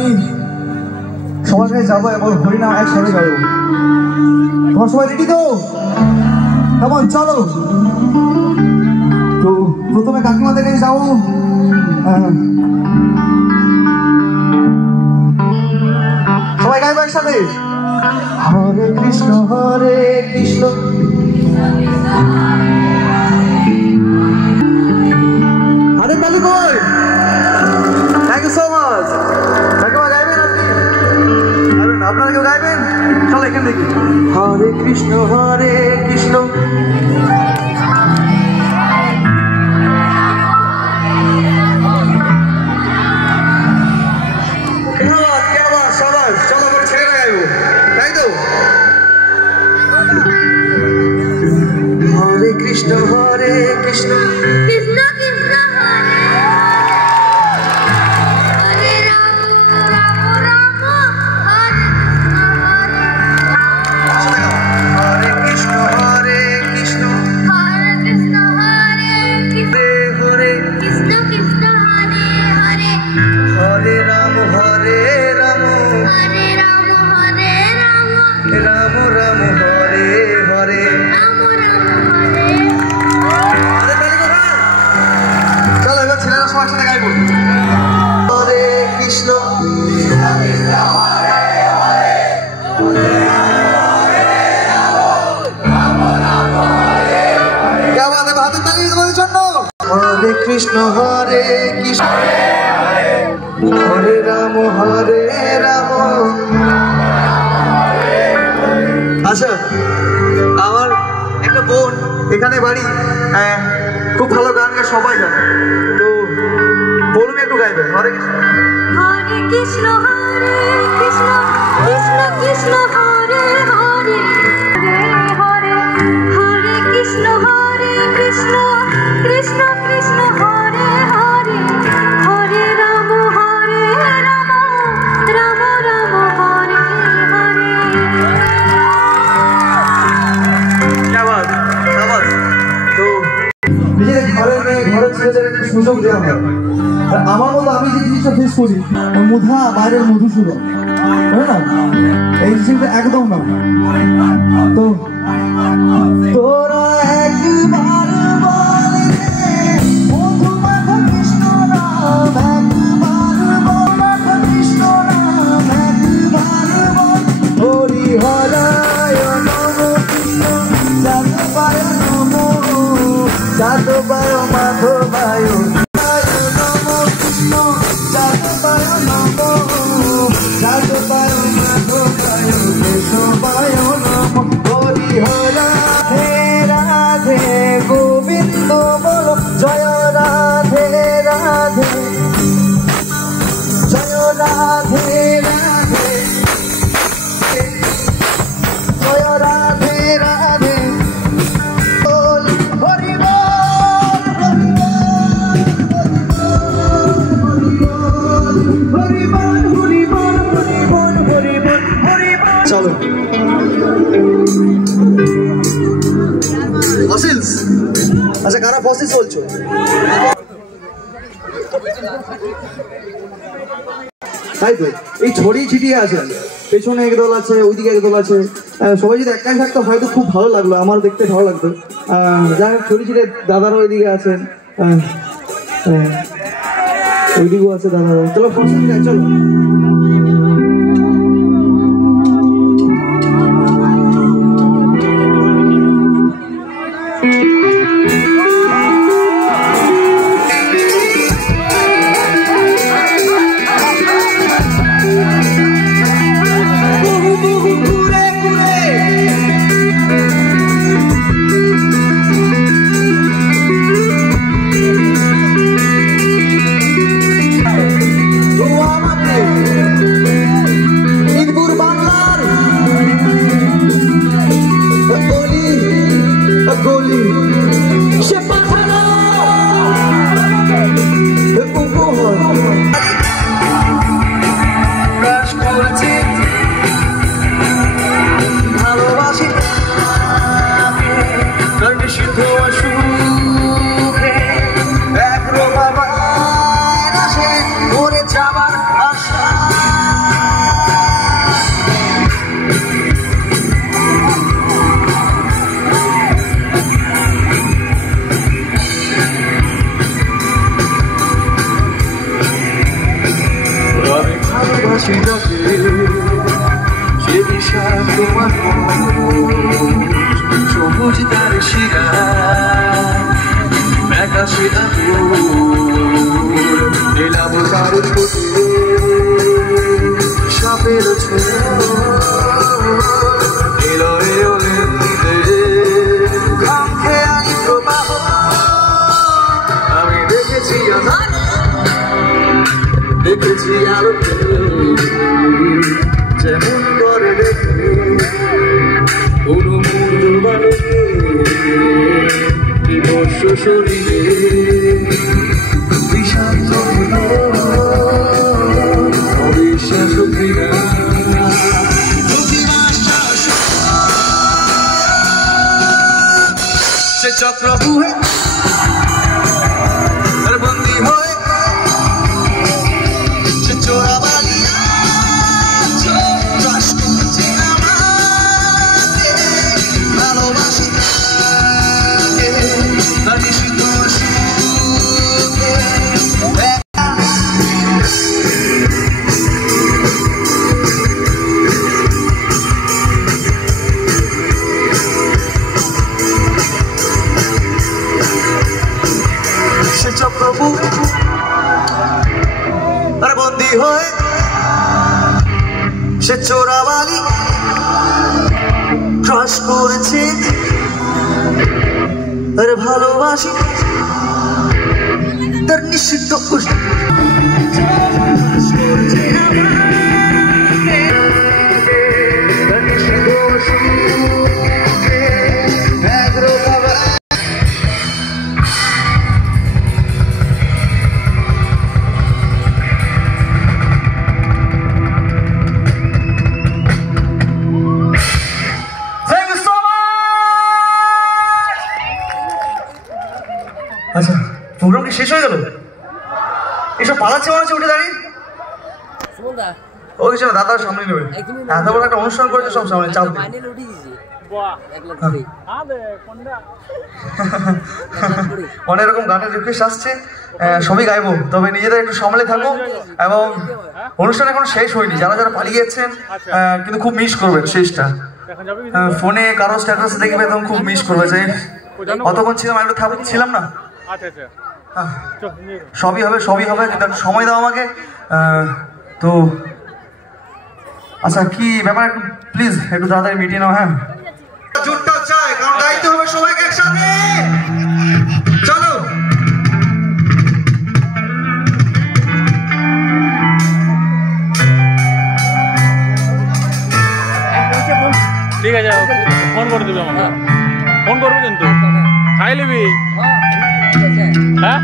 আমি সবার কাছে যাবো এবং হরিনাম একসাথে গাইব। তোমার সবাই রেডি তো? কেমন চলো। তো প্রথমে কাকিমাদের কাছে যাবো। সবাই গাইবো একসাথে। হরে কৃষ্ণ আরে তালু কই? Thank you so much. কাকিমা গাইবেন আপনি? গাইবেন আপনারা কেউ গাইবেন? চলো এখান থেকে। হরে Krishna Krishna Hare Krishna Krishna Krishna Hare Rama Rama Rama Hare Krishna Hare Krishna Hare Krishna Hare Krishna Hare Krishna Krishna Hare Hare Hare Rama Hare Rama Hare Rama Hare Rama Rama Rama Hare Hare Hare Krishna क्या बात है हाथ ताली बजाओ जन्नो Hare Krishna Hare Krishna Hare Rama Hare Rama আচ্ছা আমার একটা বোন এখানে বাড়ি খুব ভালো গান গায় সবাই জানে তো বলুন একটু গাইবে হরে কৃষ্ণ হরে কৃষ্ণ কৃষ্ণ কৃষ্ণ হরে হরে হরে হরে কৃষ্ণ হরে কৃষ্ণ কৃষ্ণ কৃষ্ণ হরে হরে হরে রাম হরে রাম রাম রাম হরে হরে क्या बात তো নিজের ঘরের মেয়ে ঘরের ছেলেদের একটু সুযোগ দেওয়া হয় আমার মতো আমি যে জিনিসটা ফেস করি মুধা বাইরের মধুসূদন তাই না এই জিনিসটা একদম না তো তোরা একবার বল মধু মাখা কৃষ্ণ রাম একবার বল মাখা কৃষ্ণ রাম একবার বল হরি হরায় নমঃ কৃষ্ণ যাদবায় নমঃ যাদবায় মাধবায় গোবিন্দ বলো জয় রাধে রাধে জয় রাধে রাধে জয় রাধে রাধে হরি বল হরি বল হরি বল হরি বল হরি বল হরি বল চলো ফসিলস আচ্ছা কারা ফসিলস বলছো তাই তো এই ছড়িয়ে ছিটিয়ে আছেন পেছনে একদল আছে ওইদিকে একদল আছে সবাই যদি একটাই থাকতো হয়তো খুব ভালো লাগলো আমার দেখতে ভালো লাগতো যাই হোক ছড়িয়ে ছিটিয়ে দাদারা ওইদিকে আছেন ওইদিকেও আছে দাদারা চলো ফসিলস গাই চলো হাসি ডাকে সে বিষাক্ত সবুজ তার শিরা আকাশে এলাম তার সাপের এলো এলো আমি দেখেছি দেখেছি আলো যেমন করে দেখে কোনো মুহূর্ত বালকে বিমর্ষ শরীরে বিষাক্ত অবিশ্বাস ঘৃণা সে চক্রবুহে বন্দী হয়ে সে চোরাবালি ভালোবাসি সে চক্রবু তার বন্দী হয়ে সে চোরাবালি ক্রস করেছে তার ভালোবাসি তার নিষিদ্ধ আচ্ছা প্রোগ্রাম কি শেষ হয়ে গেল? এসব পালাচ্ছে মনে হচ্ছে উঠে দাঁড়িয়ে ও কিছু না দাদার সামনে নেবে এত বড় একটা অনুষ্ঠান করেছে সব সামনে চাপ অনেক রকম গানের রিকোয়েস্ট আসছে সবই গাইবো তবে নিজেদের একটু সামলে থাকো এবং অনুষ্ঠান এখন শেষ হয়নি যারা যারা পালিয়ে যাচ্ছেন কিন্তু খুব মিস করবেন শেষটা ফোনে কারো স্ট্যাটাস দেখবে তখন খুব মিস করবে যে অতক্ষণ ছিলাম একটু ছিলাম না সবই হবে কিন্তু একটু সময় দাও আমাকে তো আচ্ছা কি ব্যাপার একটু প্লিজ একটু তাড়াতাড়ি মিটিয়ে নাও হ্যাঁ জোরটা চাই কারণ দায়িত্ব হবে সবাইকে একসাথে চলো ঠিক আছে ফোন করে দিবি আমাকে ফোন করবো কিন্তু খাই নিবি হ্যাঁ